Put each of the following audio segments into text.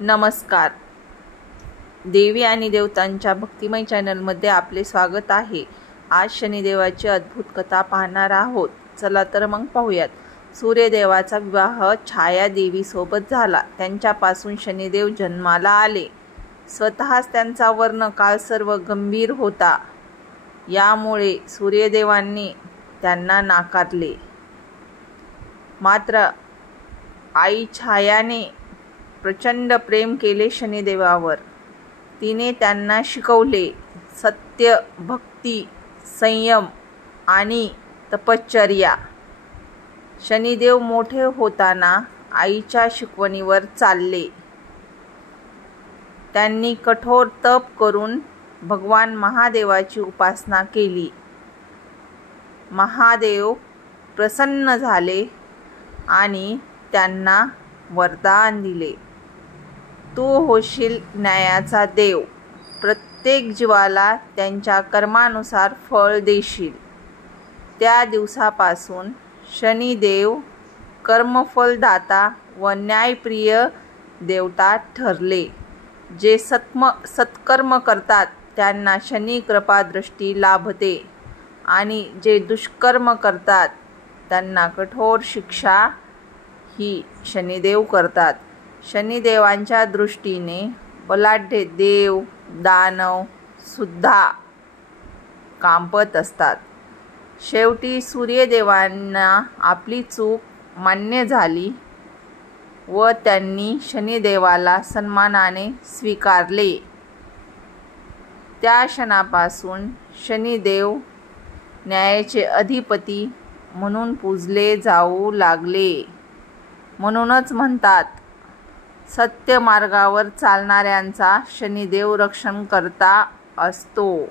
नमस्कार. देवी आणि देवतांच्या भक्तिमय चॅनलमध्ये आपले स्वागत आहे. आज शनिदेवाची अद्भुत कथा पाहणार आहोत. चला तर मग पाहूयात. सूर्यदेवाचा विवाह छायादेवीसोबत झाला. त्यांच्यापासून शनिदेव जन्माला आले. स्वतःच त्यांचा वर्णकाळ सर्व गंभीर होता. यामुळे सूर्यदेवांनी त्यांना नाकारले. मात्र आई छायाने प्रचंड प्रेम केले शनिदेवावर. तिने त्यांना शिकवले सत्य, भक्ती, संयम आणि तपश्चर्या. शनिदेव मोठे होताना आईच्या शिकवणीवर चालले. त्यांनी कठोर तप करून भगवान महादेवाची उपासना केली. महादेव प्रसन्न झाले आणि त्यांना वरदान दिले. तू होशील न्यायाचा देव. प्रत्येक जीवाला त्यांच्या कर्मानुसार फळ देशील. त्या दिवसापासून शनिदेव कर्मफलदाता व न्यायप्रिय देवता ठरले. जे सत्कर्म करतात त्यांना शनी कृपादृष्टी लाभते आणि जे दुष्कर्म करतात त्यांना कठोर शिक्षा ही शनिदेव करतात. शनिदेवांच्या दृष्टीने बलाढ्य देव दानव सुद्धा कांपत असतात. शेवटी सूर्यदेवांना आपली चूक मान्य झाली व त्यांनी शनिदेवाला सन्मानाने स्वीकारले. त्या क्षणापासून शनिदेव न्यायाचे अधिपती म्हणून पूजले जाऊ लागले. म्हणूनच म्हणतात, सत्य मार्गावर चालणाऱ्यांचा शनिदेव रक्षणकर्ता असतो.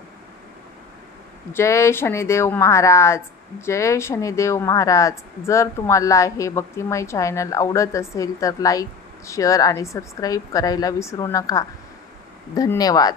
जय शनिदेव महाराज. जय शनिदेव महाराज. जर तुम्हाला हे भक्तिमय चॅनल आवडत असेल तर लाईक, शेअर आणि सबस्क्राईब करायला विसरू नका. धन्यवाद.